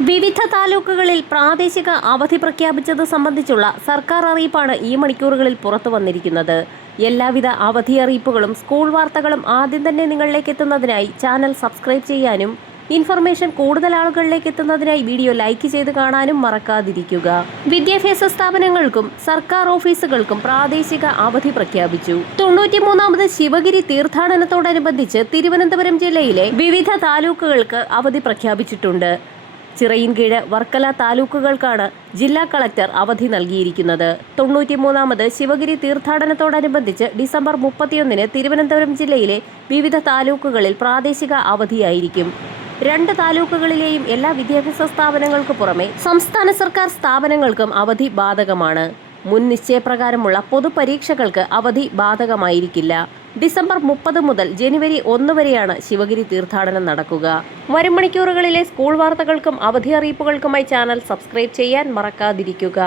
വിവിധ താലൂക്കുകളിൽ പ്രാദേശിക അവധി പ്രഖ്യാപിച്ചത് സംബന്ധിച്ചുള്ള സർക്കാർ അറിയിപ്പാണ് ഈ മണിക്കൂറുകളിൽ പുറത്തു വന്നിരിക്കുന്നത്. എല്ലാവിധ അവധി അറിയിപ്പുകളും സ്കൂൾ വാർത്തകളും ആദ്യം തന്നെ നിങ്ങളിലേക്ക് എത്തുന്നതിനായി ചാനൽ സബ്സ്ക്രൈബ് ചെയ്യാനും ഇൻഫർമേഷൻ കൂടുതൽ ആളുകളിലേക്ക് എത്തുന്നതിനായി വീഡിയോ ലൈക്ക് ചെയ്ത് കാണാനും മറക്കാതിരിക്കുക. വിദ്യാഭ്യാസ സ്ഥാപനങ്ങൾക്കും സർക്കാർ ഓഫീസുകൾക്കും പ്രാദേശിക അവധി പ്രഖ്യാപിച്ചു. തൊണ്ണൂറ്റിമൂന്നാമത് ശിവഗിരി തീർത്ഥാടനത്തോടനുബന്ധിച്ച് തിരുവനന്തപുരം ജില്ലയിലെ വിവിധ താലൂക്കുകൾക്ക് അവധി പ്രഖ്യാപിച്ചിട്ടുണ്ട്. ചിറയിൻകീഴ് വർക്കല താലൂക്കുകൾക്കാണ് ജില്ലാ കളക്ടർ അവധി നൽകിയിരിക്കുന്നത്. തൊണ്ണൂറ്റിമൂന്നാമത് ശിവഗിരി തീർത്ഥാടനത്തോടനുബന്ധിച്ച് ഡിസംബർ മുപ്പത്തിയൊന്നിന് തിരുവനന്തപുരം ജില്ലയിലെ വിവിധ താലൂക്കുകളിൽ പ്രാദേശിക അവധിയായിരിക്കും. രണ്ട് താലൂക്കുകളിലെയും എല്ലാ വിദ്യാഭ്യാസ സ്ഥാപനങ്ങൾക്ക് പുറമെ സംസ്ഥാന സർക്കാർ സ്ഥാപനങ്ങൾക്കും അവധി ബാധകമാണ്. മുൻ നിശ്ചയപ്രകാരമുള്ള പൊതുപരീക്ഷകൾക്ക് അവധി ബാധകമായിരിക്കില്ല. ഡിസംബർ മുപ്പത് മുതൽ ജനുവരി ഒന്ന് വരെയാണ് ശിവഗിരി തീർത്ഥാടനം നടക്കുക. വരും മണിക്കൂറുകളിലെ സ്കൂൾ വാർത്തകൾക്കും അവധി അറിയിപ്പുകൾക്കുമായി ചാനൽ സബ്സ്ക്രൈബ് ചെയ്യാൻ മറക്കാതിരിക്കുക.